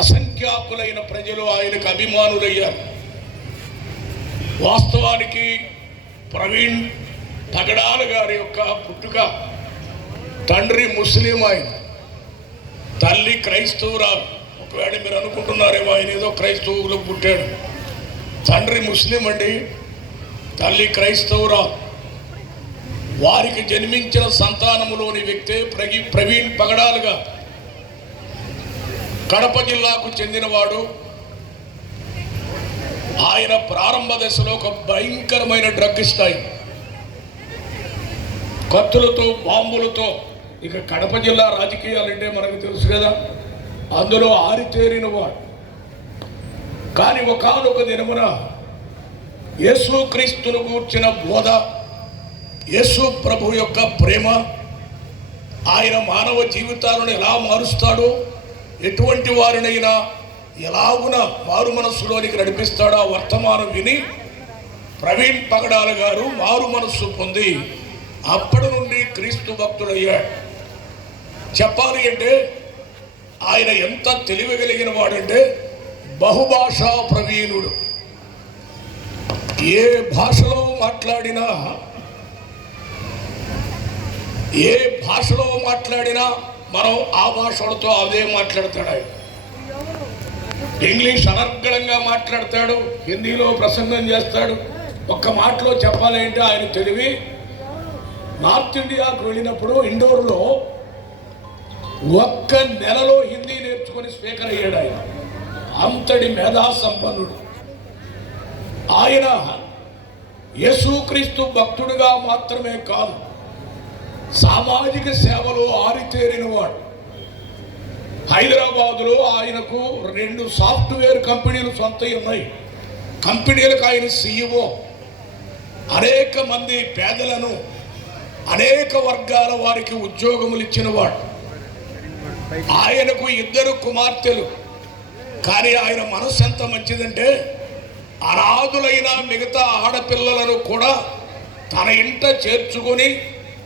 అసంఖ్యాకులైన ప్రజలు ఆయనకు అభిమానులయ్యారు. వాస్తవానికి ప్రవీణ్ పగడాల గారి యొక్క పుట్టుక, తండ్రి ముస్లిం, ఆయన తల్లి క్రైస్తవురాలు. ఒకవేళ మీరు అనుకుంటున్నారేమో ఆయన ఏదో క్రైస్తవులు పుట్టాడు. తండ్రి ముస్లిం అండి, తల్లి క్రైస్తవురాలు. వారికి జన్మించిన సంతానములోని వ్యక్తే ప్రవీణ్ పగడాలుగా. కడప జిల్లాకు చెందినవాడు. ఆయన ప్రారంభ దశలో ఒక భయంకరమైన డ్రగ్ స్థాయి, కత్తులతో బాంబులతో. ఇక కడప జిల్లా రాజకీయాలంటే మనకు తెలుసు కదా, అందులో ఆరితేరిన వాడు. కానీ ఒకానొక దినమున యేసుక్రీస్తును గూర్చిన బోధ, యేసు ప్రభు యొక్క ప్రేమ, ఆయన మానవ జీవితాలను ఎలా మారుస్తాడో, ఎటువంటి వారినైనా ఎలాగున మారు మనస్సులోనికి నడిపిస్తాడో ఆ వర్తమానం విని ప్రవీణ్ పగడాల గారు మారు మనస్సు పొంది అప్పటి నుండి క్రీస్తు భక్తుడయ్యాడు. చెప్పాలి అంటే ఆయన ఎంత తెలివి కలిగిన వాడంటే బహుభాషా ప్రవీణుడు. ఏ భాషలో మాట్లాడినా మనం ఆ భాషలతో అదే మాట్లాడతాడు. ఆయన ఇంగ్లీష్ అనర్గళంగా మాట్లాడతాడు, హిందీలో ప్రసంగం చేస్తాడు. ఒక్క మాటలో చెప్పాలంటే ఆయన తెలివి. నార్త్ ఇండియాకు వెళ్ళినప్పుడు ఇండోర్లో ఒక్క నెలలో హిందీ నేర్చుకొని స్పీకర్ అయ్యాడు. ఆయన అంతటి మేధా సంపన్నుడు. ఆయన యేసుక్రీస్తు భక్తుడిగా మాత్రమే కాదు, సామాజిక సేవలో ఆరితేరినవాడు. హైదరాబాదులో ఆయనకు 2 సాఫ్ట్వేర్ కంపెనీలు సొంత ఉన్నాయి. కంపెనీలకు ఆయన CEO. అనేక మంది పేదలను, అనేక వర్గాల వారికి ఉద్యోగములు ఇచ్చినవాడు. ఆయనకు 2 కుమార్తెలు. కానీ ఆయన మనసు ఎంత మంచిదంటే అనాథులైన మిగతా ఆడపిల్లలను కూడా తన ఇంట చేర్చుకొని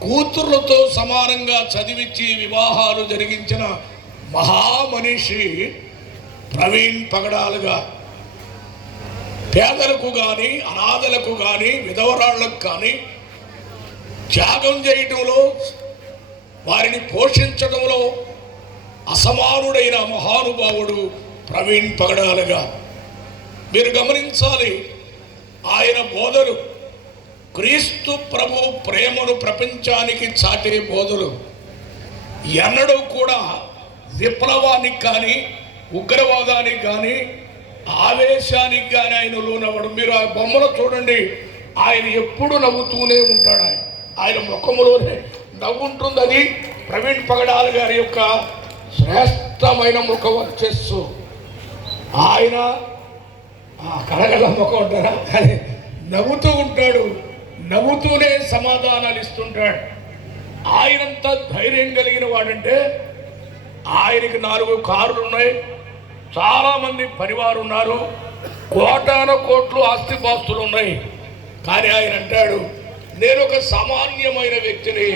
కూతుర్లతో సమానంగా చదివించి వివాహాలు జరిగించిన మహామనిషి ప్రవీణ్ పగడాలుగా. పేదలకు కానీ, అనాథలకు కానీ, విధవరాళ్లకు కానీ త్యాగం చేయటంలో, వారిని పోషించడంలో అసమానుడైన మహానుభావుడు ప్రవీణ్ పగడాలుగా. మీరు గమనించాలి, ఆయన బోధలు క్రీస్తు ప్రభు ప్రేమను ప్రపంచానికి చాటే బోధలు. ఎన్నడూ కూడా విప్లవానికి కానీ, ఉగ్రవాదానికి కానీ, ఆవేశానికి కానీ ఆయన లోనవ్వడు. మీరు ఆ బొమ్మలు చూడండి, ఆయన ఎప్పుడు నవ్వుతూనే ఉంటాడు. ఆయన ముఖములోనే నవ్వుంటుంది. అది ప్రవీణ్ పగడాల గారి యొక్క శ్రేష్టమైన ముఖ వర్చస్సు. ఆయన కడగల ముఖం ఉంటారా, కానీ నవ్వుతూ ఉంటాడు, నవ్వుతూనే సమాధానాలు ఇస్తుంటాడు. ఆయనంత ధైర్యం కలిగిన వాడంటే ఆయనకి 4 కార్లు ఉన్నాయి, చాలామంది పరివారు ఉన్నారు, కోటాన కోట్లు ఆస్తిపాస్తులు ఉన్నాయి. కానీ ఆయన అంటాడు, నేను ఒక సామాన్యమైన వ్యక్తిని,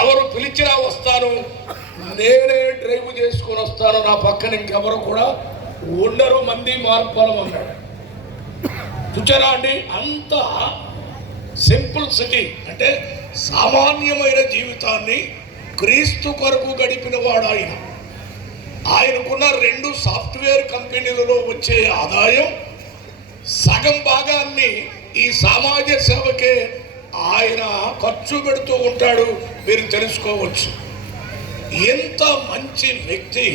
ఎవరు పిలిచినా వస్తాను, నేనే డ్రైవ్ చేసుకొని వస్తాను, నా పక్కన ఇంకెవరు కూడా ఉండరు, మంది మార్పాలం అన్నాడు. చూచారా అండి, అంత సింపుల్ సిటీ. అంటే సామాన్యమైన జీవితాన్ని క్రీస్తు కొరకు గడిపిన వాడు ఆయన. ఆయనకున్న 2 సాఫ్ట్వేర్ కంపెనీలలో వచ్చే ఆదాయం సగం భాగాన్ని ఈ సమాజ సేవకే ఆయన ఖర్చు పెడుతూ ఉంటాడు. మీరు తెలుసుకోవచ్చు. ఎంత మంచి వ్యక్తి.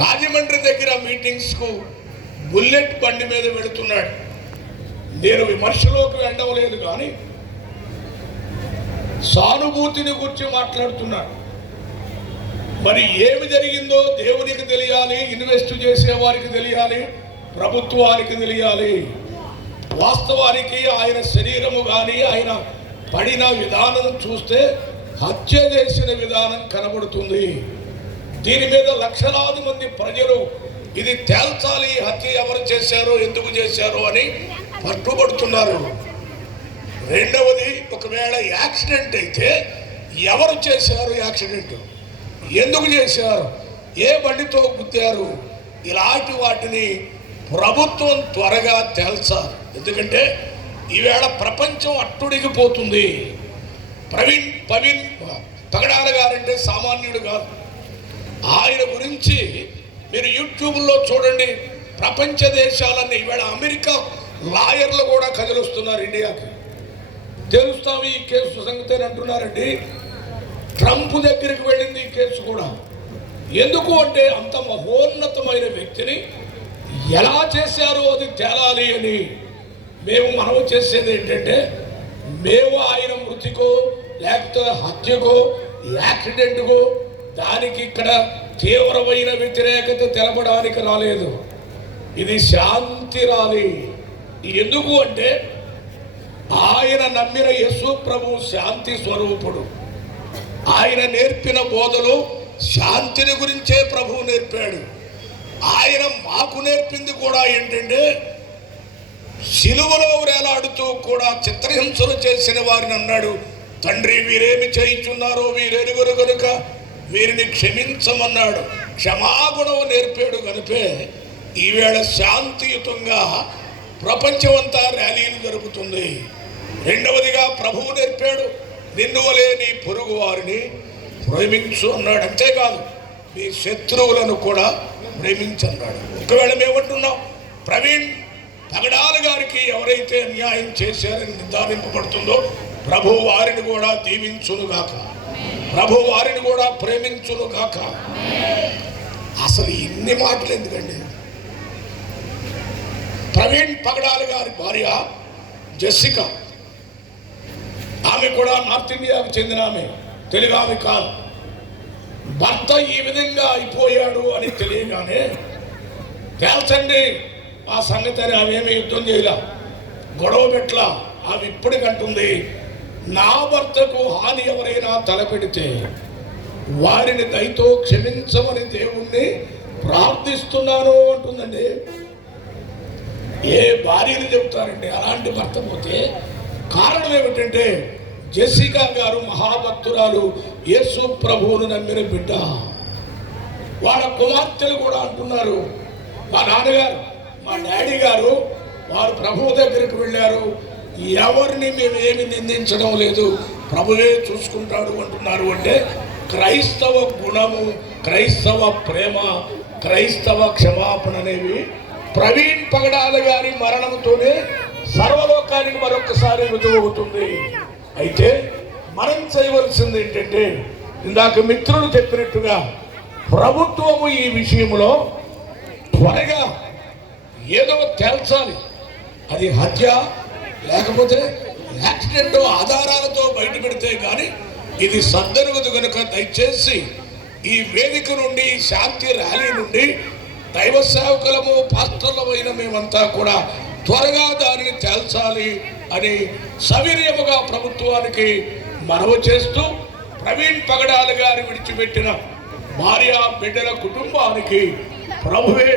రాజమండ్రి దగ్గర మీటింగ్స్కు బుల్లెట్ బండి మీద వెళుతున్నాడు. నేను విమర్శలోకి వెళ్ళలేదు, కానీ సానుభూతిని గురించి మాట్లాడుతున్నాడు. మరి ఏమి జరిగిందో దేవునికి తెలియాలి, ఇన్వెస్ట్ చేసే వారికి తెలియాలి, ప్రభుత్వానికి తెలియాలి. వాస్తవానికి ఆయన శరీరము కానీ, ఆయన పడిన విధానం చూస్తే హత్య చేసిన విధానం కనబడుతుంది. దీని మీద లక్షలాది మంది ప్రజలు ఇది తేల్చాలి, హత్య ఎవరు చేశారో, ఎందుకు చేశారో అని పట్టుబడుతున్నారు. రెండవది, ఒకవేళ యాక్సిడెంట్ అయితే ఎవరు చేశారు, యాక్సిడెంట్ ఎందుకు చేశారు, ఏ బండితో గుద్దారు, ఇలాంటి వాటిని ప్రభుత్వం త్వరగా తేల్చాలి. ఎందుకంటే ఈవేళ ప్రపంచం అట్టుడిగిపోతుంది. పవన్ పగడాల గారంటే సామాన్యుడు కాదు. ఆయన గురించి మీరు యూట్యూబ్లో చూడండి. ప్రపంచ దేశాలన్నీ ఈవేళ అమెరికా లాయర్లు కూడా కదిలిస్తున్నారు ఇండియాకి. తెలుస్తాము ఈ కేసు సంగతి అని అంటున్నారండి. ట్రంప్ దగ్గరికి వెళ్ళింది ఈ కేసు కూడా. ఎందుకు అంటే అంత మహోన్నతమైన వ్యక్తిని ఎలా చేశారో అది తేలాలి అని మేము మనవి చేసేది ఏంటంటే, మేము ఆయన మృతికో లేకపోతే హత్యకో యాక్సిడెంట్కో దానికి ఇక్కడ తీవ్రమైన వ్యతిరేకత తెలపడానికి రాలేదు. ఇది శాంతి ర్యాలీ. ఎందుకు అంటే ఆయన నమ్మిన యేసు ప్రభు శాంతి స్వరూపుడు. ఆయన నేర్పిన బోధలు శాంతిని గురించే ప్రభువు నేర్పాడు. ఆయన మాకు నేర్పింది కూడా ఏంటంటే, సిలువలో వేలాడుతూ కూడా చిత్రహింసలు చేసిన వారిని అన్నాడు, తండ్రి వీరేమి చేయించున్నారో వీరెరుగురు కనుక వీరిని క్షమించమన్నాడు. క్షమాగుణం నేర్పాడు కనుకే ఈవేళ శాంతియుతంగా ప్రపంచమంతా ర్యాలీలు జరుగుతుంది. రెండవదిగా ప్రభువు నేర్పాడు, నిన్ను వలే నీ పొరుగు వారిని ప్రేమించు అన్నాడు. అంతేకాదు మీ శత్రువులను కూడా ప్రేమించన్నాడు. ఒకవేళ మేమంటున్నాం, ప్రవీణ్ పగడాల గారికి ఎవరైతే అన్యాయం చేశారని నిర్ధారింపబడుతుందో ప్రభు వారిని కూడా దీవించునుగాక, ప్రభు వారిని కూడా ప్రేమించునుగాక. అసలు ఇన్ని మాటలు ఎందుకండి? ప్రవీణ్ పగడాల గారి భార్య జెసికా, ఆమె కూడా నార్త్ ఇండియాకు చెందిన ఆమె, తెలుగు ఆమె కాదు. భర్త ఈ విధంగా అయిపోయాడు అని తెలియగానే తేల్చండి ఆ సంగతి అని ఆమె ఏమి యుద్ధం చేయలా, గొడవ పెట్లా. ఆమె ఇప్పటికంటుంది, నా భర్తకు హాని ఎవరైనా తలపెడితే వారిని దయతో క్షమించమని దేవుణ్ణి ప్రార్థిస్తున్నాను అంటుందండి. ఏ భార్యలు చెబుతారండి అలాంటి భర్త పోతే? కారణం ఏమిటంటే జెసికా గారు మహాభక్తురాలు, యేసు ప్రభువును నమ్మిన బిడ్డ. వాళ్ళ కుమార్తెలు కూడా అంటున్నారు, మా నాన్నగారు మా డాడీ గారు వారు ప్రభువు దగ్గరికి వెళ్ళారు, ఎవరిని మేము ఏమి నిందించడం లేదు, ప్రభువే చూసుకుంటాడు అంటున్నారు. అంటే క్రైస్తవ గుణము, క్రైస్తవ ప్రేమ, క్రైస్తవ క్షమాపణ అనేవి ప్రవీణ్ పగడాల గారి మరణంతోనే సర్వలోకానికి మరొకసారి రుజువవుతుంది. అయితే మనం చేయవలసింది ఏంటంటే, ఇందాక మిత్రులు చెప్పినట్టుగా ప్రభుత్వము ఈ విషయంలో త్వరగా ఏదో తేల్చాలి. అది హత్య లేకపోతే యాక్సిడెంట్ ఆధారాలతో బయట పెడితే కానీ ఇది సర్దరుగుదు కనుక దయచేసి ఈ వేదిక నుండి, శాంతి ర్యాలీ నుండి దైవ సేవకులము పాస్టర్లమైన మేమంతా కూడా త్వరగా దానిని తేల్చాలి అని సవినయముగా ప్రభుత్వానికి మనవి చేస్తూ, ప్రవీణ్ పగడాల గారు విడిచిపెట్టిన భార్య బిడ్డల కుటుంబానికి ప్రభువే